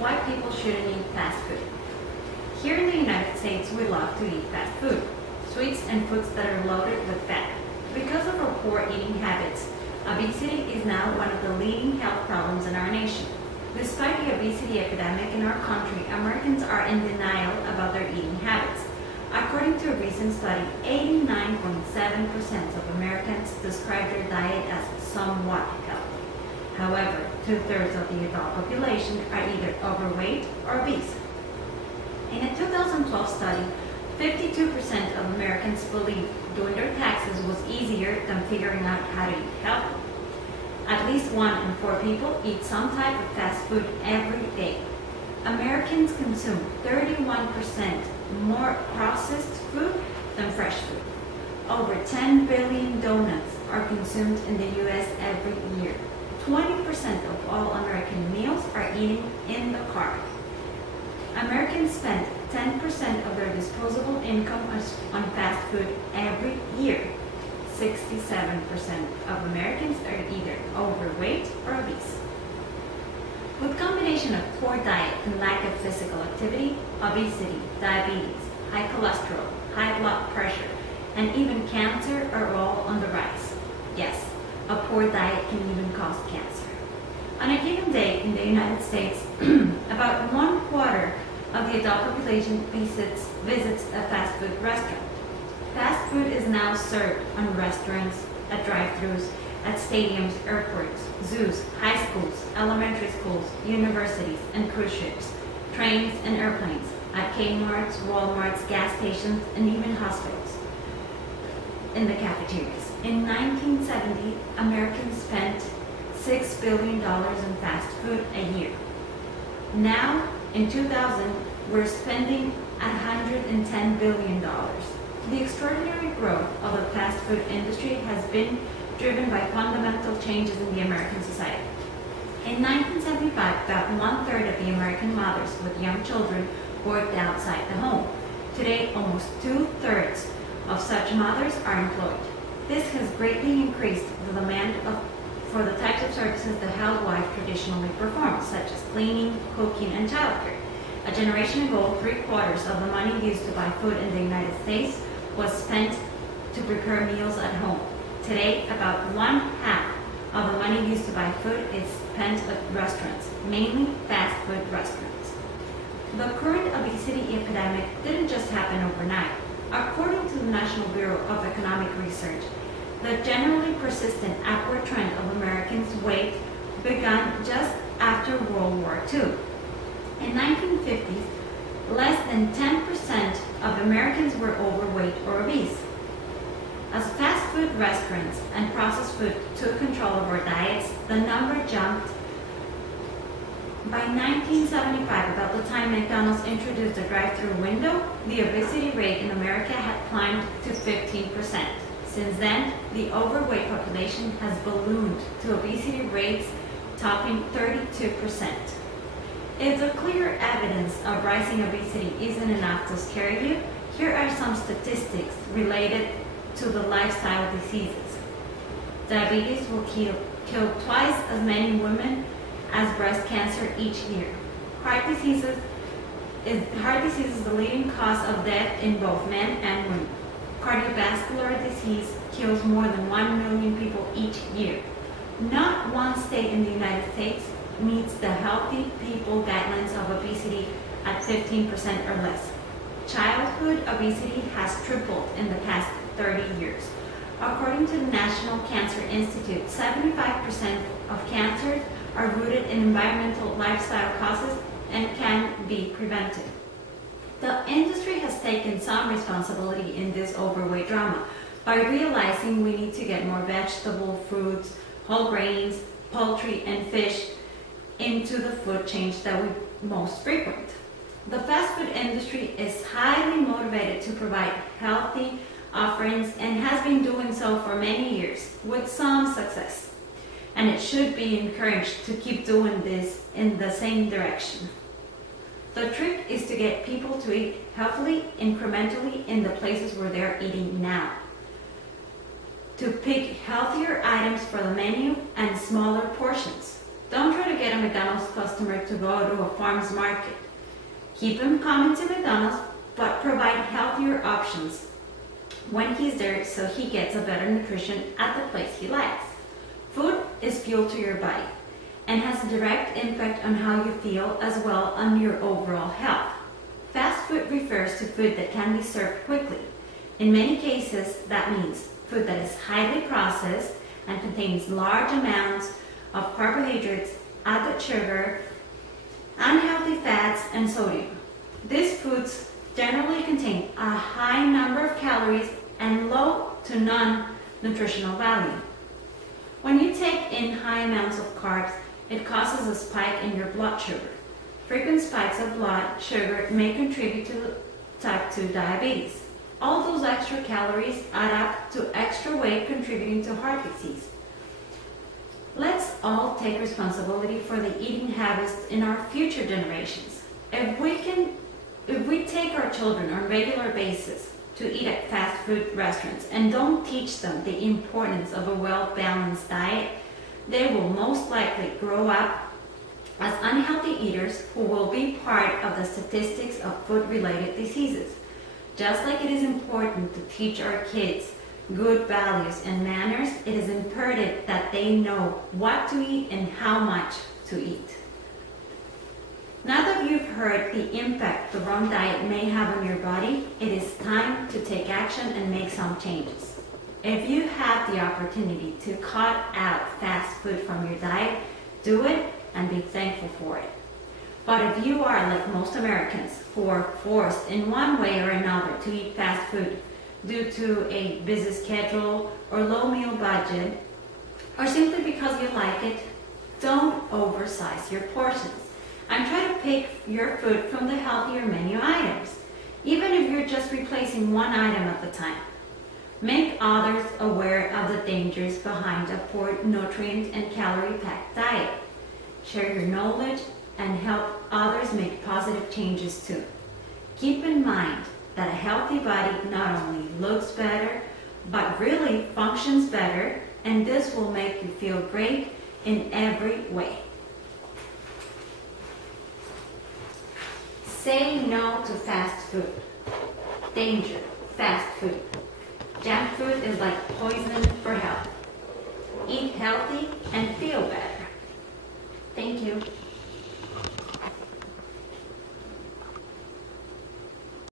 Why people shouldn't eat fast food. Here in the United States, we love to eat fast food, sweets and foods that are loaded with fat. Because of our poor eating habits, obesity is now one of the leading health problems in our nation. Despite the obesity epidemic in our country, Americans are in denial about their eating habits. According to a recent study, 89.7% of Americans describe their diet as somewhat healthy. However, 2/3 of the adult population are either overweight or obese. In a 2012 study, 52% of Americans believed doing their taxes was easier than figuring out how to eat healthy. At least 1 in 4 people eat some type of fast food every day. Americans consume 31% more processed food than fresh food. Over 10 billion donuts are consumed in the U.S. every year. 20% of all American meals are eaten in the car. Americans spend 10% of their disposable income on fast food every year. 67% of Americans are either overweight or obese. With combination of poor diet and lack of physical activity, obesity, diabetes, high cholesterol, high blood pressure, and even cancer are all on the rise. Yes, a poor diet can even cause cancer. On a given day in the United States, about 1/4 of the adult population visits a fast food restaurant. Fast food is now served on restaurants, at drive-thrus, at stadiums, airports, zoos, high schools, elementary schools, universities, and cruise ships, trains and airplanes, at Kmart's, Walmart's, gas stations, and even hospitals, in the cafeterias. In 1970, Americans spent $6 billion in fast food a year. Now, in 2000, we're spending $110 billion. The extraordinary growth of the fast food industry has been driven by fundamental changes in the American society. In 1975, about 1/3 of the American mothers with young children worked outside the home. Today, almost 2/3 of such mothers are employed. This has greatly increased the demand for the types of services the housewife traditionally performs, such as cleaning, cooking, and childcare. A generation ago, 3/4 of the money used to buy food in the United States was spent to prepare meals at home. Today, about 1/2 of the money used to buy food is spent at restaurants, mainly fast food restaurants. The current obesity epidemic didn't just happen overnight. According to the National Bureau of Economic Research, the generally persistent upward trend of Americans' weight began just after World War II. In 1950s, less than 10% of Americans were overweight or obese. As fast food restaurants and processed food took control of our diets, the number jumped. By 1975, about the time McDonald's introduced the drive-thru window, the obesity rate in America had climbed to 15%. Since then, the overweight population has ballooned to obesity rates topping 32%. If the clear evidence of rising obesity isn't enough to scare you, here are some statistics related to the lifestyle diseases. Diabetes will kill twice as many women as breast cancer each year. Heart disease is the leading cause of death in both men and women. Cardiovascular disease kills more than 1 million people each year. Not one state in the United States meets the Healthy People guidelines of obesity at 15% or less. Childhood obesity has tripled in the past 30 years. According to the National Cancer Institute, 75% of cancers are rooted in environmental lifestyle causes and can be prevented. The industry has taken some responsibility in this overweight drama by realizing we need to get more vegetable, fruits, whole grains, poultry, and fish into the food chains that we most frequent. The fast food industry is highly motivated to provide healthy offerings and has been doing so for many years with some success. And it should be encouraged to keep doing this in the same direction. The trick is to get people to eat healthily, incrementally in the places where they're eating now. To pick healthier items for the menu and smaller portions. Don't try to get a McDonald's customer to go to a farmer's market. Keep him coming to McDonald's, but provide healthier options when he's there so he gets a better nutrition at the place he likes. Food is fuel to your body and has a direct impact on how you feel as well on your overall health. Fast food refers to food that can be served quickly. In many cases, that means food that is highly processed and contains large amounts of carbohydrates, added sugar, unhealthy fats, and sodium. These foods generally contain a high number of calories and low to none nutritional value. When you take in high amounts of carbs, it causes a spike in your blood sugar. Frequent spikes of blood sugar may contribute to type 2 diabetes. All those extra calories add up to extra weight, contributing to heart disease. Let's all take responsibility for the eating habits in our future generations. If we take our children on a regular basis to eat at fast food restaurants and don't teach them the importance of a well-balanced diet, they will most likely grow up as unhealthy eaters who will be part of the statistics of food-related diseases. Just like it is important to teach our kids good values and manners, it is imperative that they know what to eat and how much to eat. Now that you've heard the impact the wrong diet may have on your body, it is time to take action and make some changes. If you have the opportunity to cut out fast food from your diet, do it and be thankful for it. But if you are like most Americans who are forced in one way or another to eat fast food due to a busy schedule or low meal budget, or simply because you like it, don't oversize your portions and try to pick your food from the healthier menu items, even if you're just replacing one item at a time. Make others aware of the dangers behind a poor nutrient and calorie-packed diet. Share your knowledge and help others make positive changes too. Keep in mind that a healthy body not only looks better, but really functions better, and this will make you feel great in every way. Say no to fast food. Danger, fast food. Junk food is like poison for health. Eat healthy and feel better. Thank you.